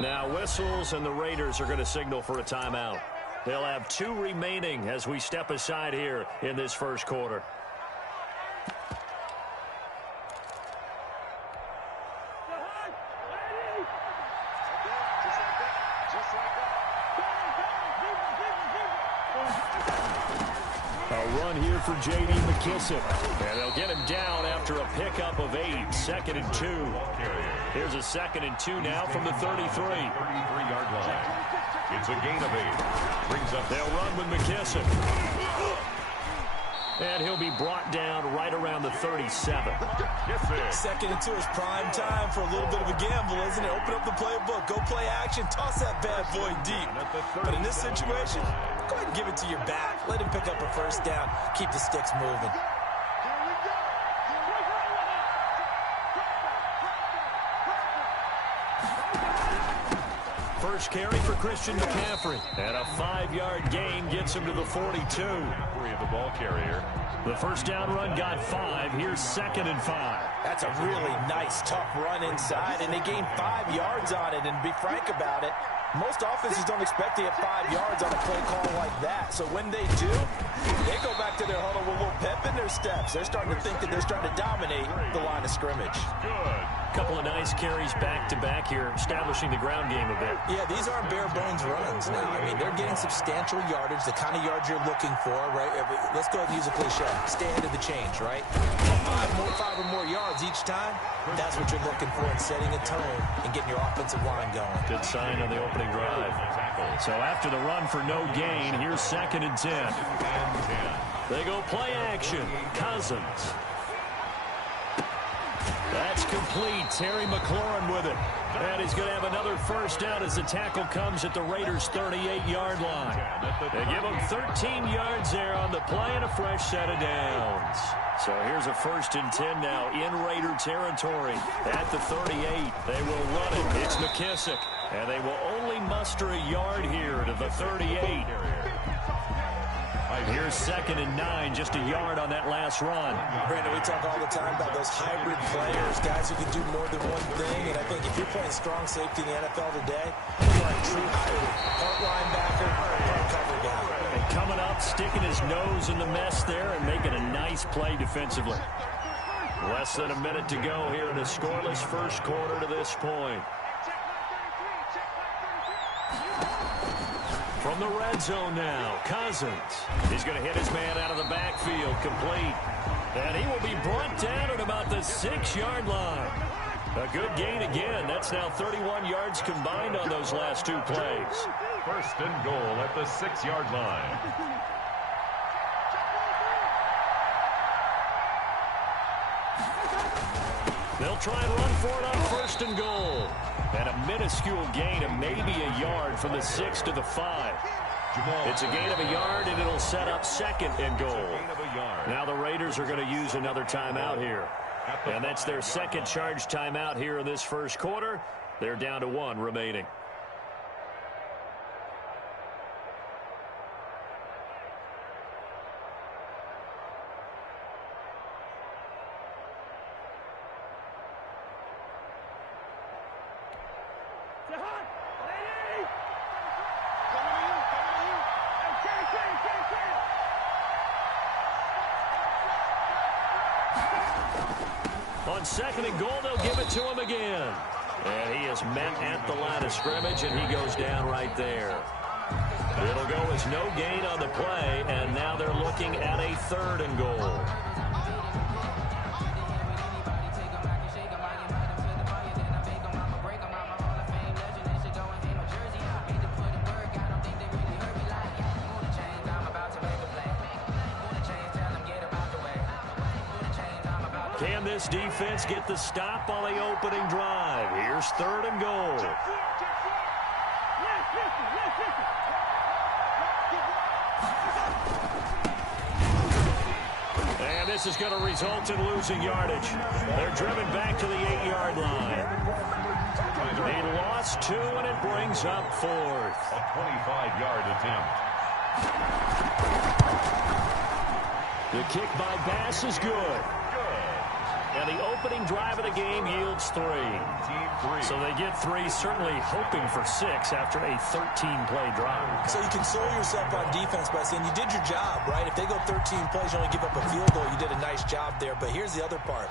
Now whistles, and the Raiders are going to signal for a timeout. They'll have 2 remaining as we step aside here in this first quarter. For J.D. McKissick. And they'll get him down after a pickup of 8. 2nd and 2. Here's a 2nd and 2 now from the 33. 33-yard line. It's a gain of 8. Brings up. They'll run with McKissick. And he'll be brought down right around the 37. 2nd and 2 is prime time for a little bit of a gamble, isn't it? Open up the playbook. Go play action. Toss that bad boy deep. But in this situation, go ahead and give it to your back. Let him pick up a first down. Keep the sticks moving. First carry for Christian McCaffrey. And a 5-yard gain gets him to the 42. The ball carrier. The first down run got 5. Here's 2nd and 5. That's a really nice, tough run inside, and they gained 5 yards on it. And to be frank about it, most offenses don't expect to get 5 yards on a play call like that. So when they do, they go back to their huddle with a little pep in their steps. They're starting to think that they're starting to dominate the line of scrimmage. Good. Couple of nice carries back-to-back here, establishing the ground game a bit. Yeah, these aren't bare-bones runs now. I mean, they're getting substantial yardage, the kind of yards you're looking for, right? Let's go ahead and use a cliche. Stay ahead of the change, right? 5 or more yards each time, that's what you're looking for in setting a tone and getting your offensive line going. Good sign on the opening drive. So after the run for no gain, here's 2nd and 10. They go play action. Cousins. That's complete. Terry McLaurin with it. And he's going to have another first down as the tackle comes at the Raiders' 38-yard line. They give him 13 yards there on the play and a fresh set of downs. So here's a 1st and 10 now in Raider territory at the 38. They will run it. It's McKissick. And they will only muster a yard here to the 38. Here's 2nd and 9, just a yard on that last run. Brandon, we talk all the time about those hybrid players, guys who can do more than one thing. And I think if you're playing strong safety in the NFL today, you're like true hybrid. Part linebacker, part cover guy. And coming up, sticking his nose in the mess there and making a nice play defensively. Less than a minute to go here in a scoreless first quarter to this point. From the red zone now, Cousins. He's going to hit his man out of the backfield, complete. And he will be brought down at about the 6-yard line. A good gain again. That's now 31 yards combined on those last 2 plays. 1st and goal at the 6-yard line. They'll try and run for it on 1st and goal. And a minuscule gain of maybe a yard from the 6 to the 5. It's a gain of a yard, and it'll set up 2nd and goal. Now the Raiders are going to use another timeout here. And that's their 2nd charge timeout here in this first quarter. They're down to 1 remaining. On 2nd and goal, they'll give it to him again. And he is met at the line of scrimmage, and he goes down right there. It'll go as no gain on the play, and now they're looking at a 3rd and goal. Can this defense get the stop on the opening drive? Here's 3rd and goal. And this is going to result in losing yardage. They're driven back to the 8-yard line. They lost 2, and it brings up 4th. A 25-yard attempt. The kick by Bass is good. And the opening drive of the game yields 3. So they get 3, certainly hoping for 6 after a 13-play drive. So you console yourself on defense by saying you did your job, right? If they go 13 plays, you only give up a field goal, you did a nice job there. But here's the other part.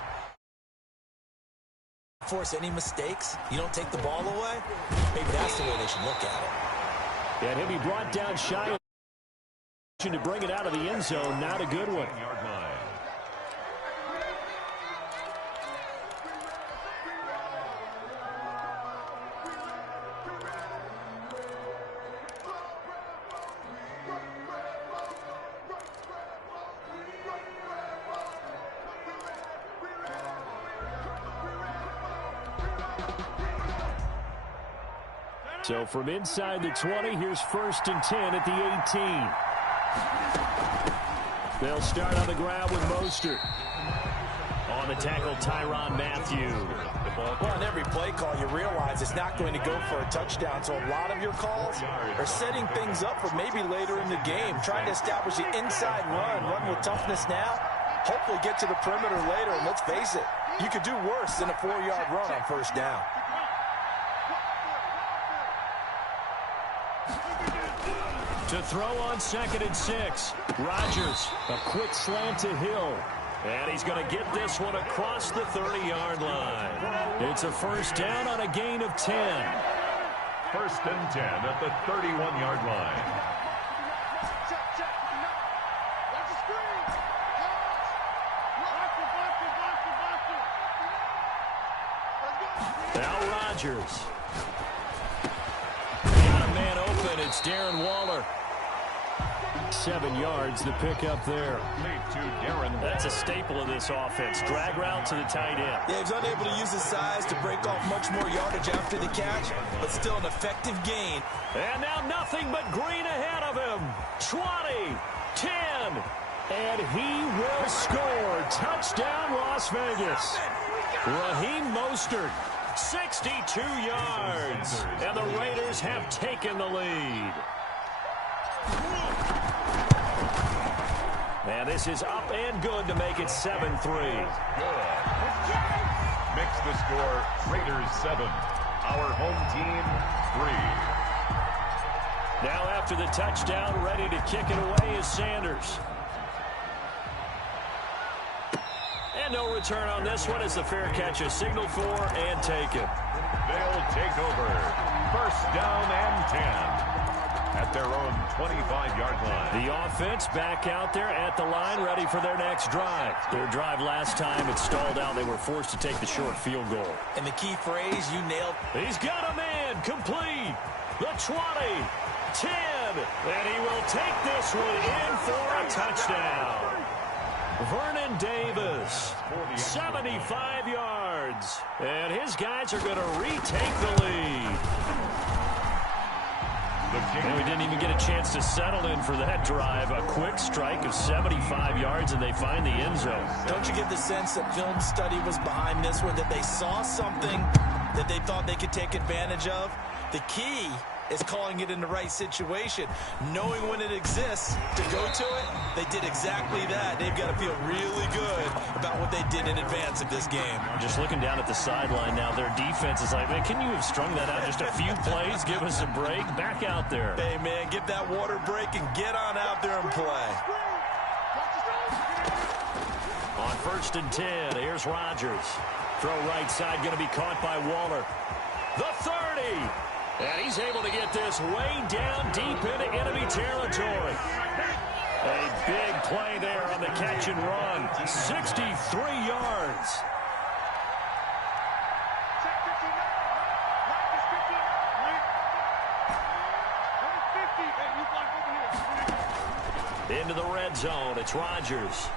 Force any mistakes, you don't take the ball away, maybe that's the way they should look at it. And he'll be brought down shy to bring it out of the end zone. Not a good one. So from inside the 20, here's 1st and 10 at the 18. They'll start on the ground with Mostert. On the tackle, Tyrann Mathieu. Well, on every play call, you realize it's not going to go for a touchdown. So a lot of your calls are setting things up for maybe later in the game, trying to establish the inside run with toughness now, hopefully get to the perimeter later. And let's face it, you could do worse than a 4-yard run on 1st down. To throw on 2nd and 6. Rodgers, a quick slant to Hill. And he's going to get this one across the 30-yard line. It's a 1st down on a gain of 10. 1st and 10 at the 31-yard line. Now Rodgers. Got a man open. It's Darren Waller. 7 yards to pick up there. That's a staple of this offense. Drag route to the tight end. Yeah, he's unable to use his size to break off much more yardage after the catch, but still an effective gain. And now nothing but green ahead of him. 20, 10, and he will score. Touchdown, Las Vegas. Raheem Mostert, 62 yards, and the Raiders have taken the lead. And this is up and good to make it 7-3. Good. Makes the score Raiders 7. Our home team 3. Now after the touchdown, ready to kick it away is Sanders. And no return on this one as the fair catch is signaled for and taken. They'll take over. 1st down and 10. At their own 25-yard line. The offense back out there at the line, ready for their next drive. Their drive last time, it stalled out. They were forced to take the short field goal. And the key phrase, you nailed. He's got a man, complete. The 20, 10, and he will take this one in for a touchdown. Vernon Davis, 75 yards. And his guys are going to retake the lead. And we didn't even get a chance to settle in for that drive. A quick strike of 75 yards, and they find the end zone. Don't you get the sense that film study was behind this one, that they saw something that they thought they could take advantage of? The key is calling it in the right situation. Knowing when it exists to go to it, they did exactly that. They've got to feel really good about what they did in advance of this game. Just looking down at the sideline now, their defense is like, man, can you have strung that out just a few plays? Give us a break. Back out there. Hey, man, get that water break and get on out there and play. On 1st and 10, here's Rodgers. Throw right side, going to be caught by Waller. The 30. And he's able to get this way down deep into enemy territory. A big play there on the catch and run. 63 yards. Into the red zone. It's Rodgers.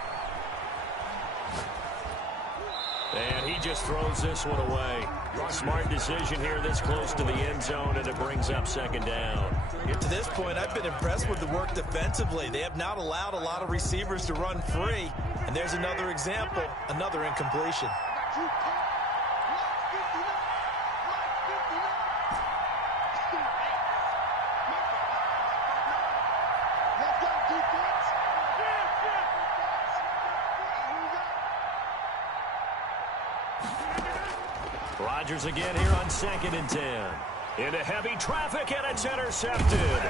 And he just throws this one away. Smart decision here this close to the end zone, and it brings up 2nd down. To this point, I've been impressed with the work defensively. They have not allowed a lot of receivers to run free. And there's another example, another incompletion. Rodgers again here on 2nd and 10. Into heavy traffic, and it's intercepted.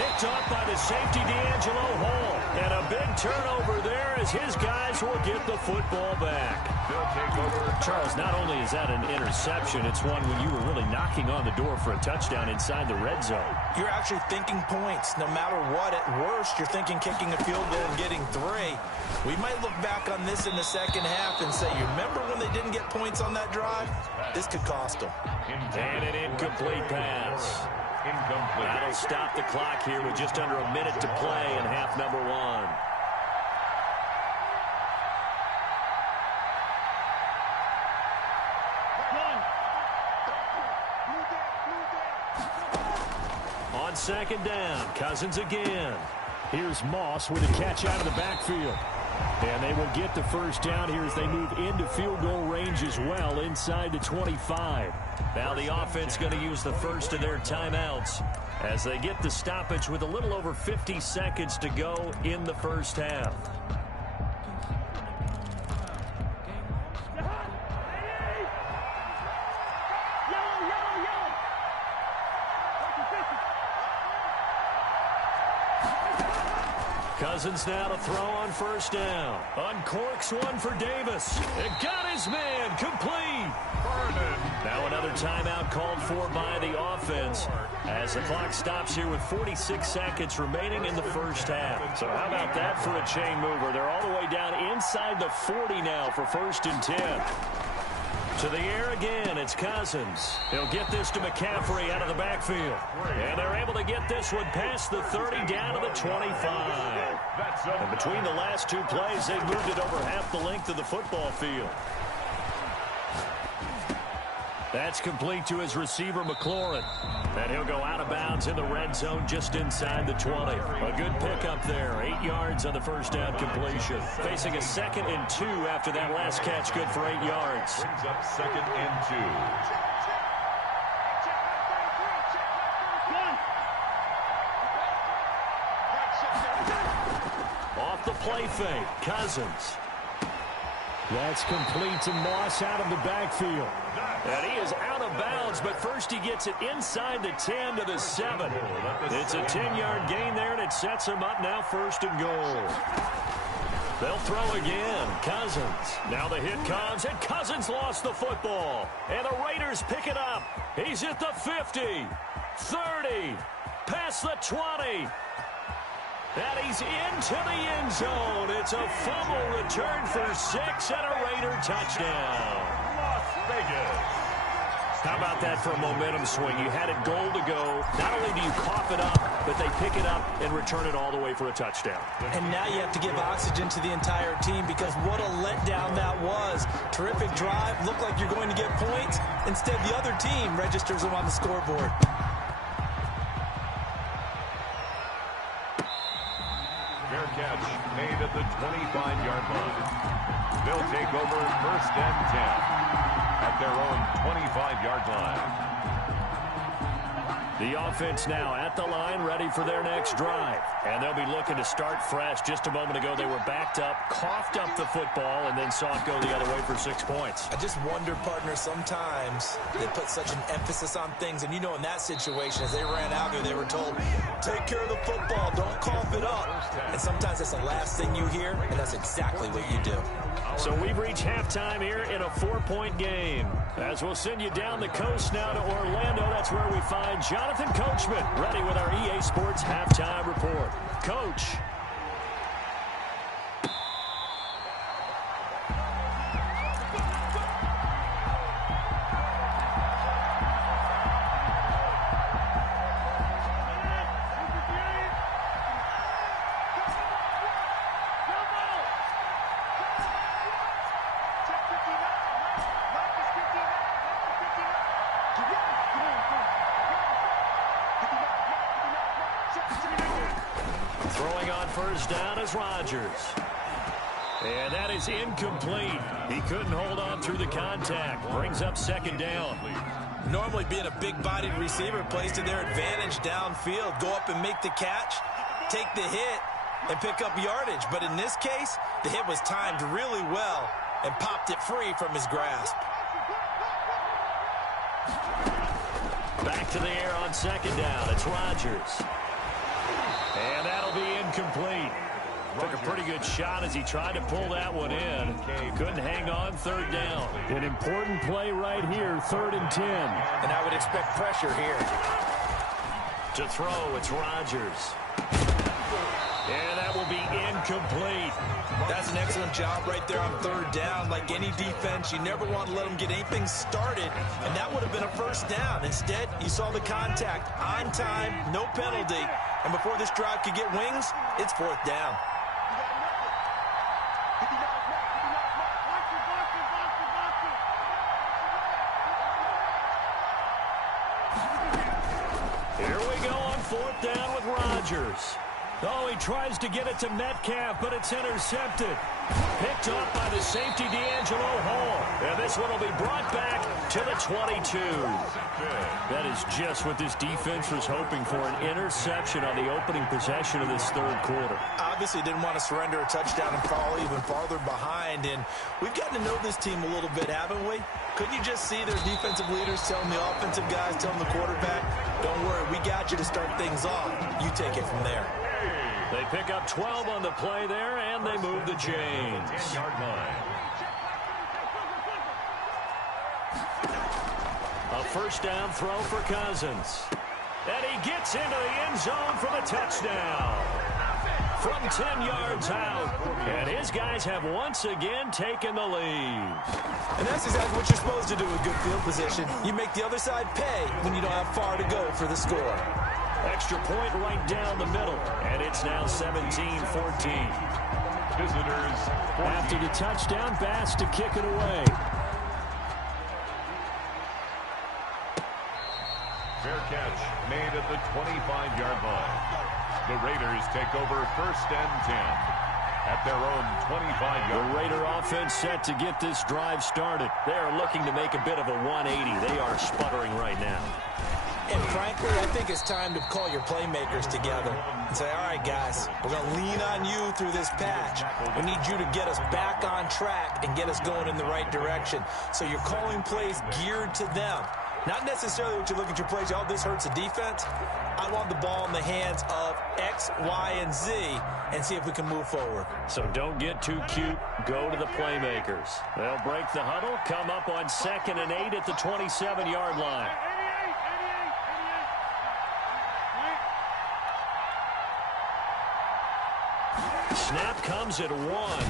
Picked off by the safety, D'Angelo Hall. And a big turnover there as his guys will get the football back. They'll take over. Charles, not only is that an interception, it's one when you were really knocking on the door for a touchdown inside the red zone. You're actually thinking points. No matter what, at worst, you're thinking kicking a field goal and getting 3. We might look back on this in the second half and say, you remember when they didn't get points on that drive? This could cost them. And an incomplete pass. Incomplete. That'll stop the clock here with just under a minute to play in half number 1. On 2nd down, Cousins again. Here's Moss with a catch out of the backfield. And they will get the first down here as they move into field goal range as well inside the 25. Now the offense going to use the first of their timeouts as they get the stoppage with a little over 50 seconds to go in the first half. Cousins now to throw on first down. Uncorks one for Davis. It got his man complete. Now another timeout called for by the offense as the clock stops here with 46 seconds remaining in the first half. So how about that for a chain mover? They're all the way down inside the 40 now for 1st and 10. To the air again, it's Cousins. He'll get this to McCaffrey out of the backfield. And they're able to get this one past the 30 down to the 25. And between the last 2 plays, they've moved it over half the length of the football field. That's complete to his receiver, McLaurin. And he'll go out of bounds in the red zone just inside the 20. A good pickup there. 8 yards on the first down completion. Facing a 2nd and 2 after that last catch. Good for 8 yards. Brings up 2nd and 2. Off the play fake, Cousins. That's complete to Moss out of the backfield. And he is out of bounds, but first he gets it inside the 10 to the 7. It's a 10-yard gain there, and it sets him up now 1st and goal. They'll throw again. Cousins. Now the hit comes, and Cousins lost the football. And the Raiders pick it up. He's at the 50, 30, past the 20. And he's into the end zone. It's a fumble return for 6 and a Raider touchdown. Las Vegas. How about that for a momentum swing? You had it goal to go. Not only do you cough it up, but they pick it up and return it all the way for a touchdown. And now you have to give oxygen to the entire team because what a letdown that was. Terrific drive. Looked like you're going to get points. Instead, the other team registers them on the scoreboard. Fair catch made at the 25-yard line. They'll take over 1st and 10 at their own 25-yard line. The offense now at the line, ready for their next drive. And they'll be looking to start fresh. Just a moment ago, they were backed up, coughed up the football, and then saw it go the other way for 6 points. I just wonder, partner, sometimes they put such an emphasis on things. And, you know, in that situation, as they ran out there, they were told, take care of the football, don't cough it up. And sometimes that's the last thing you hear, and that's exactly what you do. So we've reached halftime here in a 4-point game. As we'll send you down the coast now to Orlando, that's where we find Jonathan Coachman, ready with our EA Sports halftime report. Coach. Throwing on first down is Rodgers. And that is incomplete. He couldn't hold on through the contact. Brings up 2nd down. Normally being a big-bodied receiver plays to their advantage downfield. Go up and make the catch, take the hit, and pick up yardage. But in this case, the hit was timed really well and popped it free from his grasp. Back to the air on second down. It's Rodgers. And that'll be incomplete. Took a pretty good shot as he tried to pull that one in. Couldn't hang on third down. An important play right here, 3rd and 10. And I would expect pressure here. To throw, it's Rodgers. And that will be incomplete. That's an excellent job right there on 3rd down. Like any defense, you never want to let them get anything started, and that would have been a 1st down. Instead, you saw the contact on time, no penalty, and before this drive could get wings, it's 4th down. Here we go on 4th down with Rodgers. Oh, he tries to get it to Metcalf, but it's intercepted. Picked off by the safety, D'Angelo Hall. And this one will be brought back to the 22. That is just what this defense was hoping for, an interception on the opening possession of this 3rd quarter. Obviously didn't want to surrender a touchdown and fall even farther behind. And we've gotten to know this team a little bit, haven't we? Couldn't you just see their defensive leaders telling the offensive guys, telling the quarterback, don't worry, we got you to start things off. You take it from there. They pick up 12 on the play there, and they move the chains. A 1st down throw for Cousins. And he gets into the end zone for the touchdown. From 10 yards out. And his guys have once again taken the lead. And that's exactly what you're supposed to do with good field position. You make the other side pay when you don't have far to go for the score. Extra point right down the middle. And it's now 17-14. Visitors 14. After the touchdown, Bass to kick it away. Fair catch made at the 25-yard line. The Raiders take over 1st and 10 at their own 25-yard. The Raider offense set to get this drive started. They are looking to make a bit of a 180. They are sputtering right now. And frankly, I think it's time to call your playmakers together and say, all right, guys, we're going to lean on you through this patch. We need you to get us back on track and get us going in the right direction. So you're calling plays geared to them. Not necessarily what you look at your plays, oh, this hurts the defense. I want the ball in the hands of X, Y, and Z and see if we can move forward. So don't get too cute. Go to the playmakers. They'll break the huddle, come up on 2nd and 8 at the 27-yard line. Snap comes at 1.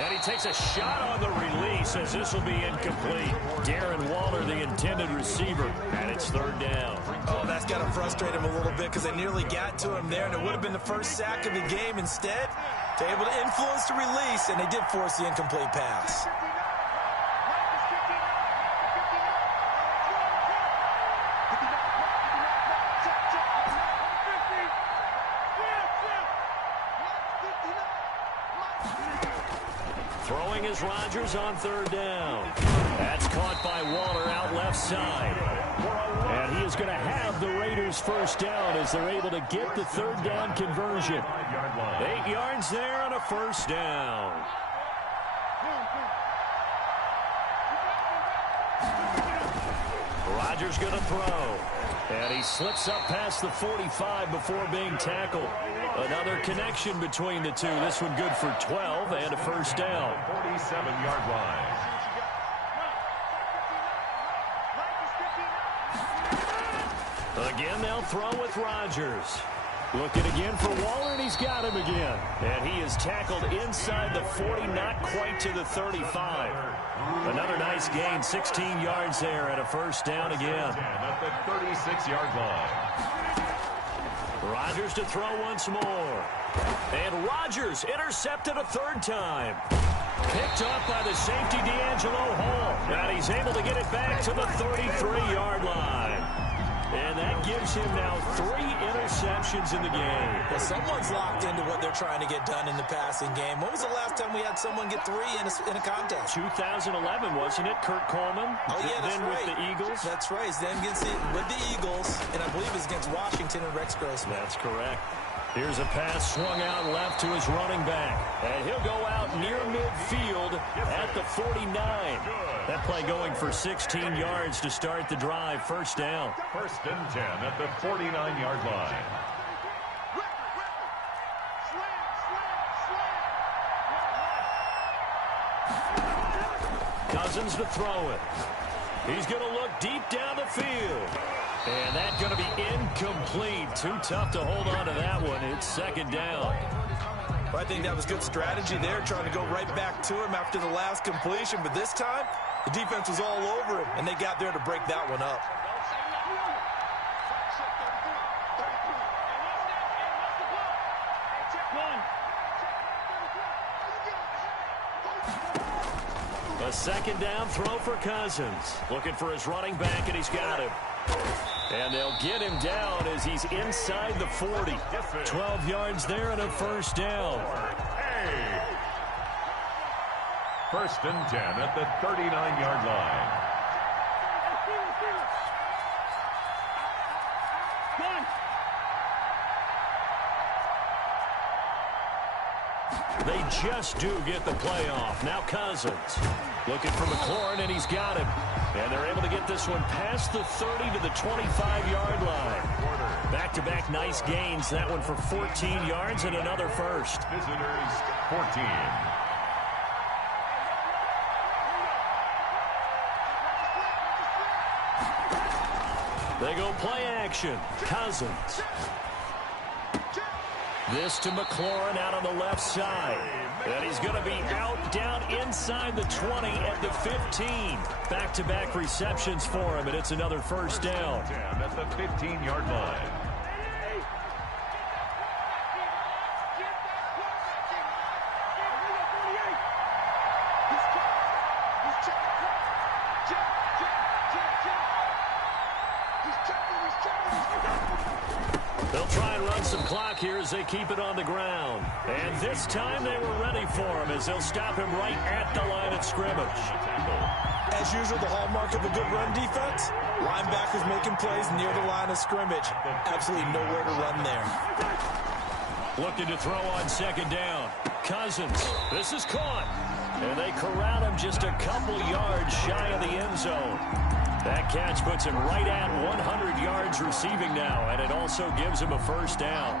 And he takes a shot on the release as this will be incomplete. Darren Waller, the intended receiver, and it's 3rd down. Oh, that's got to frustrate him a little bit because they nearly got to him there, and it would have been the first sack of the game. Instead, they're able to influence the release, and they did force the incomplete pass. Throwing is Rodgers on 3rd down. That's caught by Waller out left side. And he is going to have the Raiders' 1st down as they're able to get the 3rd down conversion. 8 yards there on a 1st down. Rodgers going to throw. And he slips up past the 45 before being tackled. Another connection between the two. This one good for 12 and a 1st down. 47-yard line. Again, they'll throw with Rodgers. Looking again for Waller, and he's got him again. And he is tackled inside the 40, not quite to the 35. Another nice gain, 16 yards there and a 1st down again. At the 36-yard line. Rodgers to throw once more. And Rodgers intercepted a 3rd time. Picked up by the safety, D'Angelo Hall. And he's able to get it back to the 33-yard line. And that gives him now 3 interceptions in the game. Well, someone's locked into what they're trying to get done in the passing game. When was the last time we had someone get 3 in a contest? 2011, wasn't it? Kurt Coleman. Oh, yeah, that's then right. With the Eagles. That's right. Then with the Eagles, and I believe it's against Washington and Rex Grossman. That's correct. Here's a pass swung out left to his running back. And he'll go out near midfield at the 49. That play going for 16 yards to start the drive. First down. First and 10 at the 49-yard line. Cousins to throw it. He's going to look deep down the field. And that's going to be incomplete. Too tough to hold on to that one. It's second down. Well, I think that was good strategy there, trying to go right back to him after the last completion. But this time, the defense was all over him, and they got there to break that one up. A second down throw for Cousins. Looking for his running back, and he's got him. And they'll get him down as he's inside the 40. 12 yards there and a first down. First and 10 at the 39-yard line. They just do get the play off. Now Cousins looking for McLaurin, and he's got him. And they're able to get this one past the 30 to the 25-yard line. Back-to-back nice gains. That one for 14 yards and another first. Visitors 14. They go play action. Cousins. This to McLaurin out on the left side. And he's going to be out down inside the 20 at the 15. Back-to-back receptions for him, and it's another first down. At the 15-yard line. They'll try and run some clock here as they keep it on the ground. And this time they were ready for him as they'll stop him right at the line of scrimmage. As usual, the hallmark of a good run defense, linebackers making plays near the line of scrimmage. Absolutely nowhere to run there. Looking to throw on second down. Cousins, this is caught. And they corral him just a couple yards shy of the end zone. That catch puts him right at 100 yards receiving now, and it also gives him a first down.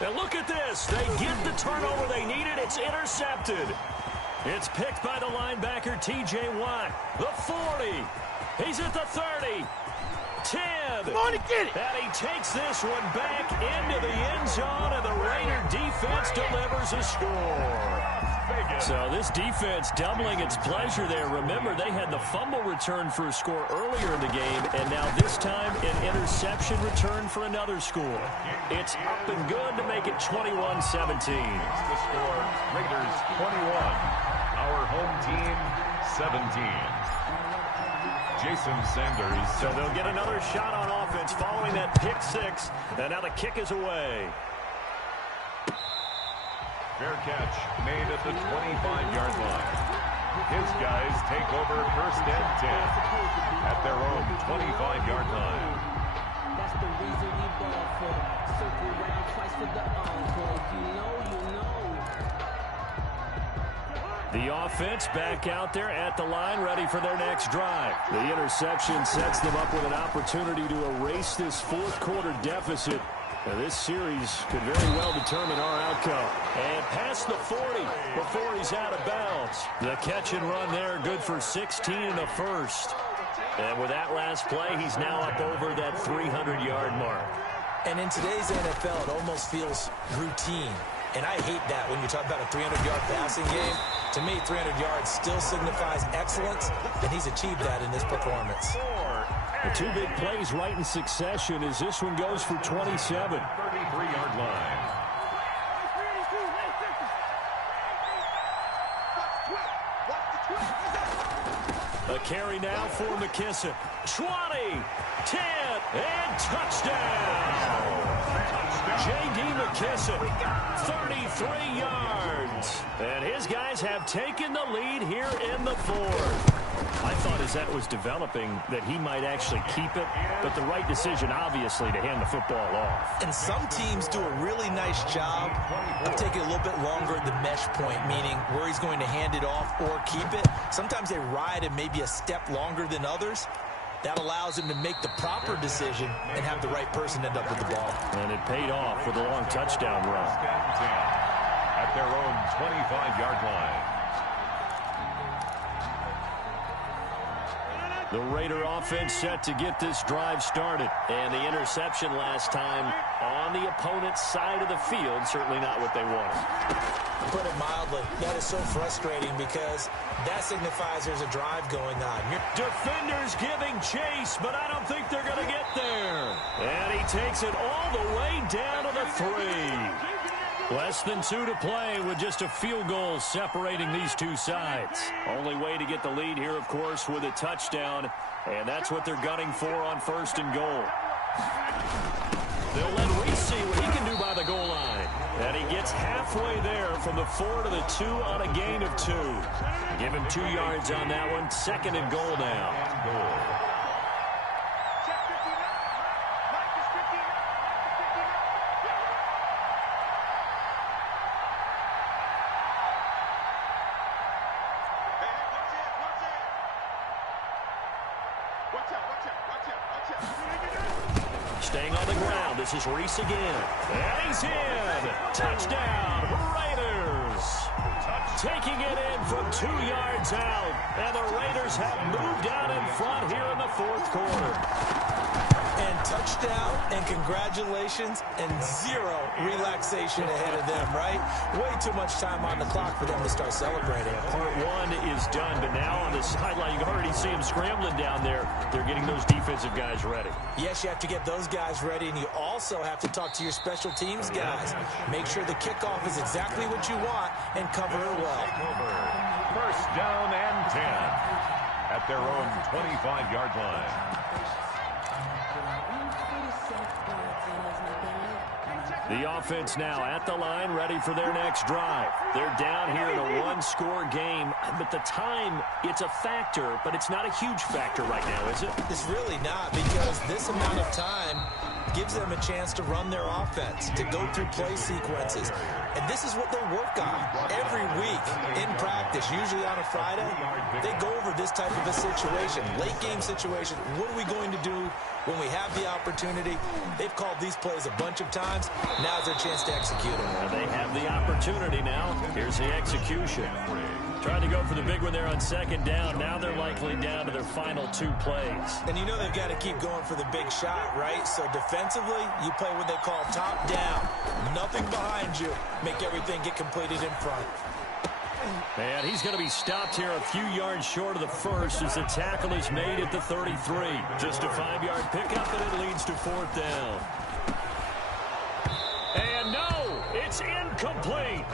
And look at this. They get the turnover they needed. It's intercepted. It's picked by the linebacker, T.J. Watt. The 40. He's at the 30. 10. Come on and get it. And he takes this one back into the end zone, and the Raider defense delivers a score. So this defense doubling its pleasure there. Remember, they had the fumble return for a score earlier in the game, and now this time an interception return for another score. It's up and good to make it 21-17. The score, Raiders 21. Our home team, 17. Jason Sanders. So they'll get another shot on offense following that pick six. And now the kick is away. Fair catch made at the 25-yard line. His guys take over first and 10 at their own 25-yard line. That's the reason we ball for. Circle round twice for the encore. You know. The offense back out there at the line, ready for their next drive. The interception sets them up with an opportunity to erase this fourth quarter deficit. Now, this series could very well determine our outcome. And past the 40 before he's out of bounds. The catch and run there, good for 16 and a first. And with that last play, he's now up over that 300-yard mark. And in today's NFL, it almost feels routine. And I hate that when you talk about a 300-yard passing game. To me, 300 yards still signifies excellence, and he's achieved that in this performance. The two big plays right in succession as this one goes for 27. 33-yard line. A carry now for McKissick. 20, 10, and touchdown. J.D. McKissick, 33 yards. And his guys have taken the lead here in the fourth. I thought as that was developing that he might actually keep it, but the right decision, obviously, to hand the football off. And some teams do a really nice job of taking a little bit longer at the mesh point, meaning where he's going to hand it off or keep it. Sometimes they ride it maybe a step longer than others. That allows him to make the proper decision and have the right person end up with the ball. And it paid off with a long touchdown run. At their own 25-yard line. The Raider offense set to get this drive started. And the interception last time on the opponent's side of the field, certainly not what they wanted. To put it mildly, that is so frustrating because that signifies there's a drive going on. Defenders giving chase, but I don't think they're going to get there. And he takes it all the way down to the 3. Less than 2 to play with just a field goal separating these two sides. Only way to get the lead here, of course, with a touchdown. And that's what they're gunning for on 1st and goal. They'll let Reese see what he can do by the goal line. And he gets halfway there from the 4 to the 2 on a gain of 2. Give him 2 yards on that one. 2nd and goal now. Staying on the ground, this is Reese again. And he's in. Touchdown, Raiders. Taking it in from 2 yards out. And the Raiders have moved out in front here in the 4th quarter. And touchdown, and congratulations, and 0 relaxation ahead of them, right? Way too much time on the clock for them to start celebrating. Part 1 is done, but now on the sideline, you can already see them scrambling down there. They're getting those defensive guys ready. Yes, you have to get those guys ready, and you also have to talk to your special teams guys. Make sure the kickoff is exactly what you want and cover it well. 1st down and 10 at their own 25-yard line. The offense now at the line, ready for their next drive. They're down here in a 1-score game, but the time, it's a factor, but it's not a huge factor right now, is it? It's really not, because this amount of time gives them a chance to run their offense, to go through play sequences. And this is what they work on every week in practice, usually on a Friday. They go over this type of a situation, late game situation. What are we going to do when we have the opportunity? They've called these plays a bunch of times. Now's their chance to execute them. And they have the opportunity now. Here's the execution. Trying to go for the big one there on 2nd down. Now they're likely down to their final 2 plays. And you know they've got to keep going for the big shot, right? So defensively, you play what they call top down. Nothing behind you. Make everything get completed in front. And he's going to be stopped here a few yards short of the 1st as the tackle is made at the 33. Just a 5-yard pickup, and it leads to 4th down. And no, it's incomplete.